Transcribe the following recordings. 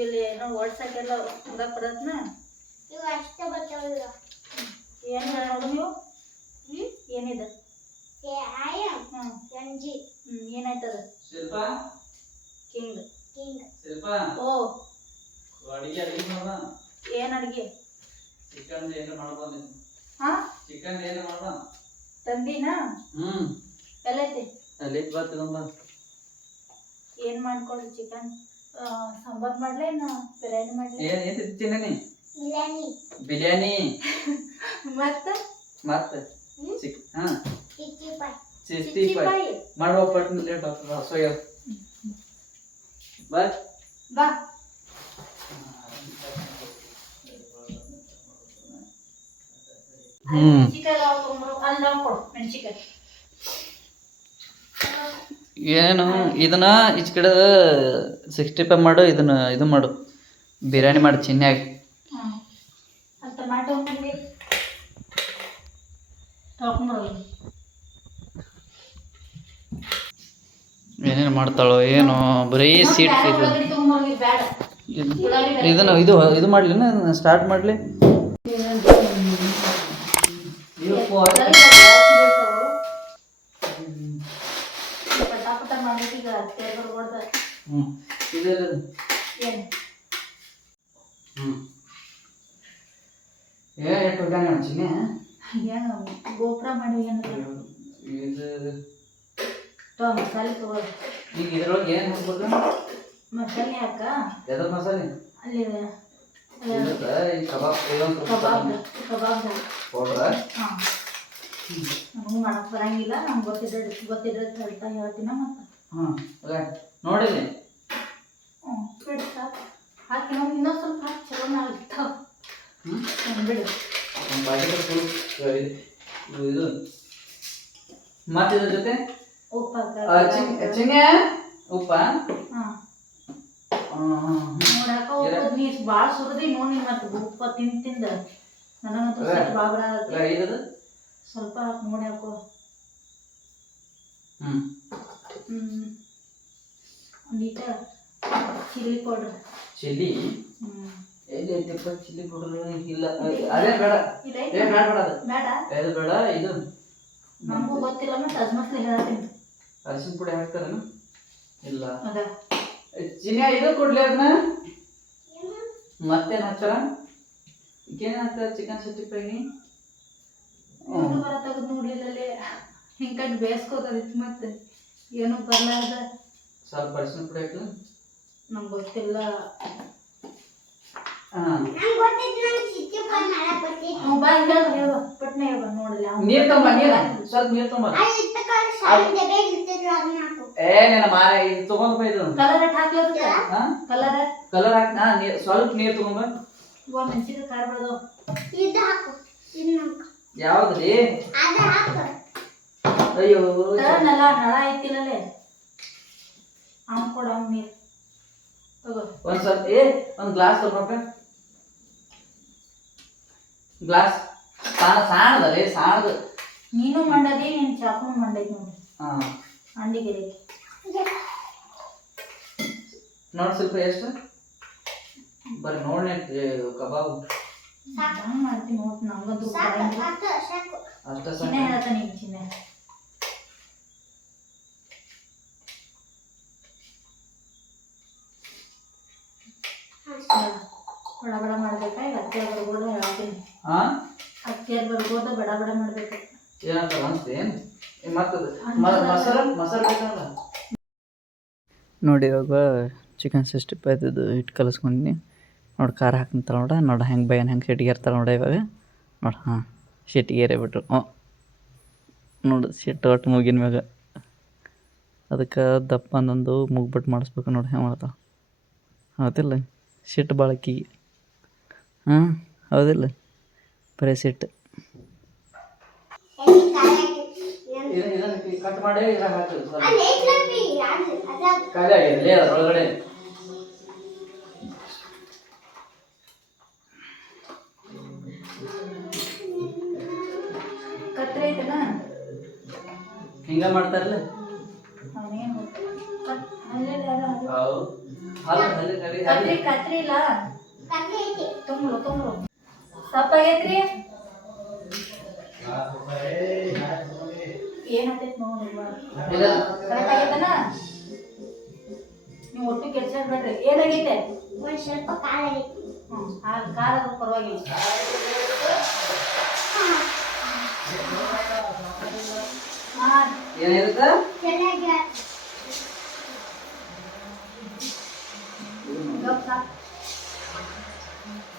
ಇಲ್ಲಿ ಏನೋ ಓಡ್ಸಕ್ಕೆಲ್ಲ ಹುಡಕ್ ಬರತ್ನ ಇವು ಅಷ್ಟೇ ಬರ್ತಾವಲ್ಲ ಏನ್ ನೋಡು ನೀವು? ಏನಿದೆ? ರಂಜಿ ಹ್ಮ್. ಏನಾಯ್ತದ? ಶಿಲ್ಪ? ಕಿಂಗ್. ಕಿಂಗ್. ಶಿಲ್ಪ? ಓ. ಅಡಿಗೆ ಅಡಿಗೆ ಮಾಡ್ದ? ಏನ್ ಅಡಿಗೆ? ಚಿಕನ್ ಏನು ಮಾಡ್ಬೋದು ಹಾ? ಚಿಕನ್ ಏನು ಮಾಡ್ದ? ತಂದಿನಾ? ಹ್ಮ್. ಎಲ್ಲೈತಿ? ಅಲ್ಲಿ ಬರ್ತಿದಂಬ ಏನ್ ಮಾಡ್ಕೊಳ್ರಿ ಚಿಕನ್? ಸಾಂಬಾರ್ ಮಾಡ್ಲೇನ ಬಿರಿಯಾನಿ ಮಾಡ್ಲಿ? ಏನ್ ಏನ್ ತಿಂತೀನಿ ಬಿರಿಯಾನಿ. ಬಿರಿಯಾನಿ. ಮತ್ತ? ಮತ್ತೆ? ಚಿಕ್ ಹಾ. ಚಿಕ್ಕಿ ಫೈವ್ ಮಾಡುವ ಪಟ್ನ ಲೇಟ್ ಆಗ್ತದ ಹಸೋಯ ಬಾ. ಬಾ. ಹ್ಮ್. ಮೆಣಸಿಕಾಯಿ ತೊಗೊಂಬರು ಅಲ್ಲ ಕೊಡು ಮೆಣಸಿಕಾಯಿ ಏನು ಇದನ್ನ ಈಚ ಕಡೆ ಸಿಕ್ಸ್ಟಿ ಫೈವ್ ಮಾಡು ಇದನ್ನ ಇದು ಮಾಡು. ಬಿರಿಯಾನಿ ಮಾಡು ಚಿನ್ಯಾಗಿ. ಏನೇನು ಮಾಡ್ತಾಳೋ ಏನು ಬರೀ ಸೀಟ್ ಇದು. ಇದನ್ನ ಇದು ಇದು ಮಾಡ್ಲಿನ ಸ್ಟಾರ್ಟ್ ಮಾಡ್ಲಿ ಪಟಾಪಟ ಮಾಡ್ಬೇಕು ಈಗ ತೇರ್ ಬರ್ಬಾರ್ದ ಹ್ಞೂ ಇದು ಏನು? ಹ್ಞೂ ಏ ಎಷ್ಟು ಚಿನ್ನೆ ಏನು ಗೋಪುರ ಮಾಡಿ ಇದು ಮಸಾಲೆ ತಗೋ. ಈಗ ಇದ್ರೊಳಗೆ ಏನು ಹಾಕ್ಬೇಕು ಮಸಾಲೆ ಹಾಕ. ಎದ್ರ ಮಸಾಲೆ? ಅಲ್ಲಿ ಈ ಕಬಾಬ್ ಕಬಾಬ್ ಕಬಾಬ್ ಪೌಡ್ರ? ಹಾಂ. ನನಗೂ ಮಾಡಕ್ ಬರಂಗಿಲ್ಲ ನಮ್ಗೆ ಗೊತ್ತಿದ್ದ ಗೊತ್ತಿದ್ರೆ ಹೇಳ್ತಾ ಹೇಳ್ತೀನ ಮತ್ತೆ? ಹಾಂ ನೋಡಿಲಿ ಹ್ಞೂ ಹಾಕಿ ನಾವು ಇನ್ನೊಂದು ಸ್ವಲ್ಪ ಹಾಕಿ ಚಲೋ ಆಗ್ತಾವ ಹ್ಞೂ ಹ್ಞೂ ಬಿಡು. ಒಂದು ಪ್ಯಾಕೆಟ್ ಫುಲ್ ಇದು ಮತ್ತೆ ಇದ್ರ ಜೊತೆ? ಉಪ್ಪು ಚಿಂಗ್- ಉಪ್ಪ. ನೋಡಾಕ ಉಪ್ಪು ನೀ ಭಾಳ ಸುರದಿ ನೋಡಿ ಮತ್ತೆ ಉಪ್ಪ ತಿಂದ ತಿಂದ. ನನಗಂತೂ ಸ್ವಲ್ಪ ಇದದು ಸ್ವಲ್ಪ ಹಾಕಿ ನೋಡಿ ಹಾಕೋ ಹ್ಮ್. ಹ್ಞೂ ಒಂದೀಟ ಚಿಲ್ಲಿ ಪೌಡರ್. ಚಿಲ್ಲಿ? ಎಲ್ಲಿ ಐತಪ್ಪ ಚಿಲ್ಲಿ ಪೌಡರ್? ಇಲ್ಲ ಅದೇ ಬೇಡ. ಏ ಬೇಡ ಬೇಡ ಅದು. ಬೇಡ? ಇದು ಬೇಡ ಇದು. ನಮಗೂ ಗೊತ್ತಿಲ್ಲ ಮತ್ತೆ ಅಜ್ಮಸ್ಲಿ ಹೇಳ್ತೀನಿ ಅರಿಶಿನ ಪುಡಿ ಹಾಕ್ತಾರೇನು? ಇಲ್ಲ. ಚಿನ್ನ ಇದು ಕೊಡ್ಲಿ ಅದನ್ನ ಮತ್ತೇನು ಹಾಕ್ತಾರ ಈಗೇನು ಹಾಕ್ತಾರ ಚಿಕನ್ ಸಿಕ್ಸ್ಟಿ ಬರ ತೆಗೆದು ನೋಡ್ಲಿಲ್ಲಲ್ಲಿ ಹಿಂಗಾಗಿ ಬೇಯಿಸ್ಕೋತದಿತ್ತು ಮತ್ತೆ. ಏನು ಬರ್ಲಾರ್ದ. ಸ್ವಲ್ಪ ಅರಿಶಿನ ಪುಡಿ ಹಾಕ್ಲ? ನಂಗೆ ಗೊತ್ತಿಲ್ಲ ಬಾ ನೀರ್ ತಂಬ ನೀರ್. ಸ್ವಲ್ಪ ನೀರ್ ತೊಂಬ. ಏ ನಿನ್ನ ಮಾರ ಇದು ತಗೊಂಡ್ ಬಾ ಇದು. ಕಲರ್ ಹಾಕ್ಲತ್ತ? ಕಲರ್ ಕಲರ್ ಹಾಕಿ ನಾ ನೀರ್ ಸ್ವಲ್ಪ ನೀರ್ ಮೆಣಸಿನ ಖಾರ ಇದು ಹಾಕು ಹಾಕು ಯಾವ್ದ್ರಿ? ಅದ ಹಾಕು. ಅಯ್ಯೋ. ನಳ ನಳ ಐತಿಲ್ಲಲ್ಲೇ ಅವ್ನು ಕೊಡ ನೀರು. ಒಂದ್ ಸ್ವಲ್ಪ ಏ ಒಂದು ಗ್ಲಾಸ್ ತಗೊಂಬ ಗ್ಲಾಸ್ ಸಾಣ ಸಾಣದಲ್ಲೇ ಸಾಣದ. ನೀನು ಮಂಡದಿ ನೀನು ಚಾಕು ಮಂಡೈತಿ ನೋಡಿ. ಹಾ. ಅಂಡಿಗೆರೆ ನೋಡಿ ಸ್ವಲ್ಪ ಎಷ್ಟು? ಬರೀ ನೋಡಿ ಕಬಾಬ್. ಮಾಡ್ತೀನಿ ನೋಡಿ ನಮಗಂತೂ. ಅಷ್ಟ ಸಾಕು. ಅಷ್ಟ ಹೇಳ್ತಾನೆ ಚಿನ್ನ ಬಡ ಬಡ ಮಾಡ್ಬೇಕಾ ಈಗ ಅತ್ತಿಯಾರ್ ಬರ್ಬೋದು ಹೇಳ್ತೀನಿ ಹಾ ಅತ್ತಿಯಾರ್ ಬರ್ಬೋದು ಬಡ ಬಡ ಮಾಡ್ಬೇಕು. ಏನಂತ ಅನ್ಸ್ತೇನ್ ಮತ್ತದ? ಮಸಾಲ ಮಸಾಲ ಬೇಕಲ್ಲ ನೋಡಿ ಇವಾಗ ಚಿಕನ್ ಸಿಕ್ಸ್ಟಿ ಫೈವ್ದು ಹಿಟ್ಟು ಕಲಿಸ್ಕೊಂಡಿನಿ. ನೋಡಿ ಖಾರ ಹಾಕಂತಾರ ನೋಡ. ನೋಡ ಹೆಂಗೆ ಬಯನ್ ಹೆಂಗೆ ಸಿಟ್ಟಿಗೇರ್ತಾರ ನೋಡ ಇವಾಗ. ನೋಡ ಹಾಂ ಸಿಟ್ಟಿಗೇರೇ ಬಿಟ್ರು. ಹ್ಞೂ ನೋಡಿ ಸಿಟ್ಟು ಒಟ್ಟು ಮುಗಿನ ಮ್ಯಾಗ. ಅದಕ್ಕೆ ದಪ್ಪ ಅಂದಂದು ಮುಗ್ಬಿಟ್ಟು ಮಾಡಿಸ್ಬೇಕು ನೋಡಿ ಹೆಂಗೆ ಮಾಡ್ತಾವ ಹೌದಿಲ್ಲ ಸಿಟ್ಟು ಬಾಳಕಿಗೆ ಹಾಂ ಹೌದಿಲ್ಲ. ಬರೀ ಸಿಟ್ಟು. ಕಟ್ ಮಾಡಿ ಐತನ ಹಿಂಗ ಮಾಡ್ತಾರಲ್ಲ. ಹೌದು. ಕತ್ರಿ ಇಲ್ಲ. ತುಂಬ್ರು ತುಂಬ್ರು. ಸಪ್ಪಾಗೈತ್ರಿ ಏನಾಗೈತಿ ನೋಡಿ ಕರೆಕ್ಟ್ ಆಗೈತನ? ನೀವು ಒಟ್ಟು ಕೆಲಸ ಬೇಡ್ರಿ. ಏನಾಗೈತೆ? ಒಂದ್ ಸ್ವಲ್ಪ ಕಾಲ ಐತಿ ಹ್ಞೂ ಆ ಕಾಲದ ಪರವಾಗಿಲ್ಲ. ಹಾಂ ಏನಿರುತ್ತೆ ಚೆನ್ನಾಗಿ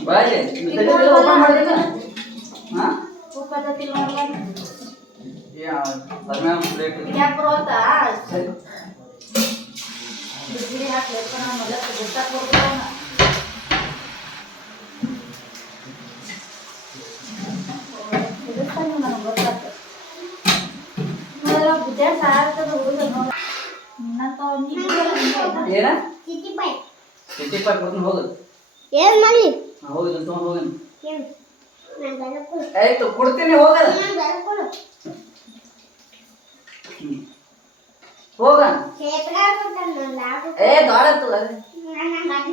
ಬಾರ ಬಾರಿ ಓಪನ್ ಮಾಡಿದಿಲ್ಲ ಹಾಂ ಉಪ್ಪತ್ತತಿ ನೋಡ್ಲ ಹದಿನಾಲ್ಕು ಪ್ಲೇಟ್ ಯಾಕೆ ಬರುತ್ತಾ ಸರಿ ಬಿಸಿಲಿ ಹಾಕಿ ಎತ್ಕೊಂಡು ಮೊದಲ ಗುಡ್ಡಕ್ಕೆ ಹೋಗ್ತಾನ ಕುದಿಸ್ತಾನೆ ನನಗೆ ಗೊತ್ತಾಗ್ತದೆ ನೋಡಲ್ಲ ಬುದ್ಧ ಸಾರ್ತದ ಹುಡುಗ ನೋಡ ನಿನ್ನಂತ ನೀ ಏನ ಚಿಟ್ಟಿ ಬಾಯ್ ಸಿಟಿ ಪಾಕ್ ಬರ್ತೀನಿ ಹೋಗು ಏನ್ ಮಾಡ್ಲಿ ಹಾಂ ಹೋಗಿ ತಗೊಂಡು ಹೋಗನ್ ಏನ್ ನಾನು ಬೆಳಕೊಡು ಆಯ್ತು ಕೊಡ್ತೀನಿ ಹೋಗ. ಹೋಗ. ಏ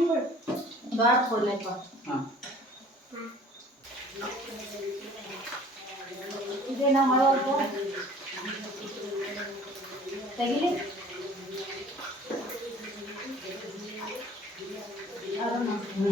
ಕೊಡು ಗಾಡ್ ಕೊಡ್ಲಪ್ಪ ಹಾಂ. ಇದೇನ ಮಾಡೋದು ತೆಗಿಲಿ. ಹ್ಞೂ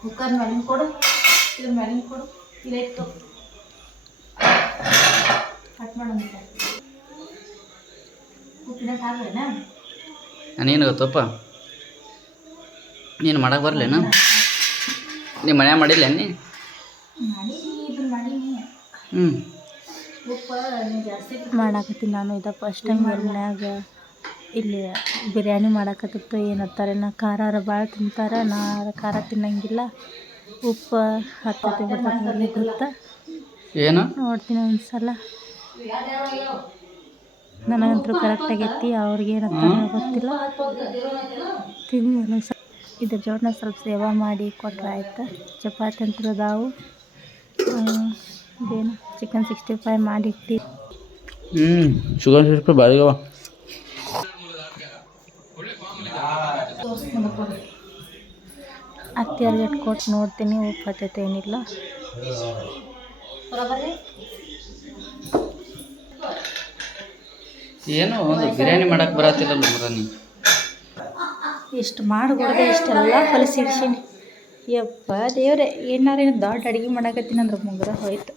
ಕುಕ್ಕರ್ ಮ್ಯಾಲಿನ ಕೊಡು ಇದ್ರ ಮ್ಯಾಲಿನ ಕೊಡು ಇಲ್ಲ ಇತ್ತು ಕಟ್ ಮಾಡೋಣ ಹಾಕ್ಲೇನಾ ನಾನೇನು ಗೊತ್ತಪ್ಪ? ನೀನು ಮಾಡಕ್ಕೆ ಬರಲೇನು? ನೀ ಮನೆ ಮಾಡಿಲ್ಲ ನೀ ಹ್ಞೂ ಮಾಡಾಕತ್ತೀನಿ ನಾನು ಇದು ಫಸ್ಟ್ ಟೈಮ್ ಮನ್ಯಾಗ. ಇಲ್ಲಿ ಬಿರಿಯಾನಿ ಮಾಡಕತ್ತ ಏನು ಅಂತಾರೆ ನಾ ಖಾರ ಭಾಳ ತಿಂತಾರೆ ನಾ ಖಾರ ತಿನ್ನಂಗಿಲ್ಲ ಉಪ್ಪು ಹತ್ತತಿ ಗೊತ್ತ. ಏನು? ನೋಡ್ತೀನಿ ಒಂದ್ಸಲ. ನನಗಂತೂ ಕರೆಕ್ಟ್ ಆಗೈತಿ ಅವ್ರಿಗೆ ಏನಂತ ಗೊತ್ತಿಲ್ಲ. ತಿಂದು ಇದ್ರ ಜೋಡನ ಸ್ವಲ್ಪ ಸೇವಾ ಮಾಡಿ ಕೊಟ್ರೆ ಆಯ್ತು? ಚಪಾತಿ ಅಂತೂ ಅದಾವು. ಇದೇನು ಚಿಕನ್ ಸಿಕ್ಸ್ಟಿ ಫೈವ್ ಮಾಡಿಟ್ಟು. ಹ್ಞೂ ಶುಗರ್ ಸಿಕ್ಸ್ಟಿ ಬಾರಿಗವ ತೋರಿಸ್ಕೊಂಡು ಕೊಡು ಅತ್ತಿಯರ್ಗೆ ಇಟ್ಕೊಟ್ಟು ನೋಡ್ತೀನಿ ಉಪ್ಪತ್ತೈತೆ ಏನಿಲ್ಲ. ಏನು ಒಂದು ಬಿರಿಯಾನಿ ಮಾಡಕ್ಕೆ ಬರತ್ತಿಲ್ಲ ಇಷ್ಟು ಮಾಡಿಕೊಡ್ದೆ ಇಷ್ಟೆಲ್ಲ ಹೊಲಸಿಡ್ಸೀನಿ ಯಪ್ಪ ದೇವ್ರೆ ಏನಾರ ಏನು ದೊಡ್ಡ ಅಡುಗೆ ಮಾಡಕತ್ತೀನಿ ಅಂದ್ರೆ ಮುಗ್ದ ಹೋಯ್ತು.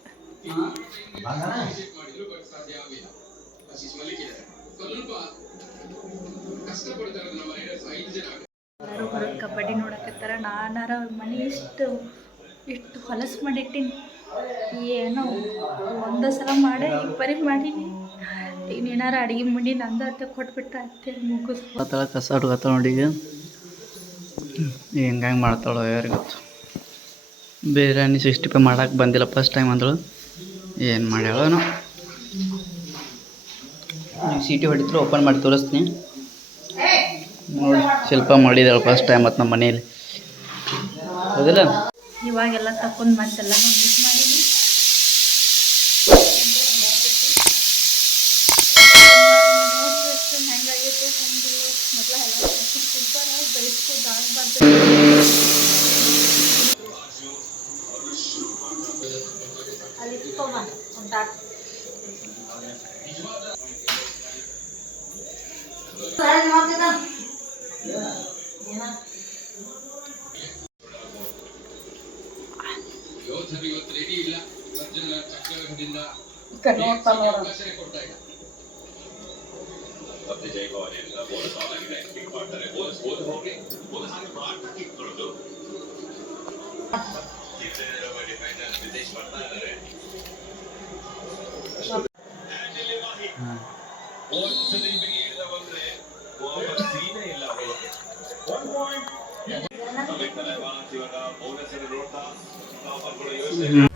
ಎಲ್ಲರೂ ಹೊರಗೆ ಕಬಡ್ಡಿ ನೋಡಕತ್ತಾರ ನಾನಾರ ಮನೆ ಇಷ್ಟು ಇಷ್ಟು ಹೊಲಸು ಮಾಡಿಟ್ಟಿನಿ. ಏನೋ ಒಂದೇ ಸಲ ಮಾಡಿ, ಈಗ ಬರೀ ಮಾಡೀನಿ. ಈಗ ಏನಾರ ಅಡುಗೆ ಮಾಡಿ ನಂದು ಅತ್ತೆ ಕೊಟ್ಬಿಟ್ಟ ಅತ್ತೆ ಮುಗಿಸ್. ಆತಳ ಕಸ ಹುಡುಗತ್ತ ನೋಡಿ ಹೆಂಗಂಗೆ ಹೆಂಗೆ ಮಾಡ್ತಾಳೋ ಯಾರಿಗೆ ಗೊತ್ತು. ಬಿರಿಯಾನಿ ಸಿಕ್ಸ್ಟಿ ಫೈವ್ ಮಾಡಕ್ಕೆ ಬಂದಿಲ್ಲ ಫಸ್ಟ್ ಟೈಮ್ ಅಂದಳು. ಏನು ಮಾಡ್ಯಾಳೋ ಸೀಟಿ ಹೊಡಿದ್ರು ಓಪನ್ ಮಾಡಿ ತೋರಿಸ್ತೀನಿ. ನೋಡಿ ಶಿಲ್ಪ ಮಾಡಿದಾಳೆ ಫಸ್ಟ್ ಟೈಮ್ ಮತ್ತು ನಮ್ಮ ಮನೇಲಿ ಹೌದಿಲ್ಲ? ಇವಾಗೆಲ್ಲ ತಕೊಂಡು ಮತ್ತೆಲ್ಲ ಮಿಕ್ಸ್ ಮಾಡೀನಿ ಮತ್ತೆ ಜೈಭವಾನಿ ಅಂತ ಬೋಲಸ್ ಆನ್ ಆಗಿದೆ ಕಿಕ್ ಮಾಡ್ತಾರೆ. ಬೋಲಸ್ ಬೋಲಸ್ ಹೋಗಿ ಬೋಲಸ್ ಹಾಗೆ ಮಾಡ್ತಾ ಕಿಕ್ ಕೊಡೋದು ವಿದೇಶ್ ಮಾಡ್ತಾ ಇದ್ದಾರೆ. ಒಂದ್ಸಲಿ ಬಿಗಿದ ಬಂದ್ರೆ ಸೀನೇ ಇಲ್ಲ ಅವರಿಗೆ ಒನ್ ಪಾಯಿಂಟ್ ಇವಾಗ ಬೌಲರ್ಸ್ ನೋಡ್ತಾ ಯೋಚನೆ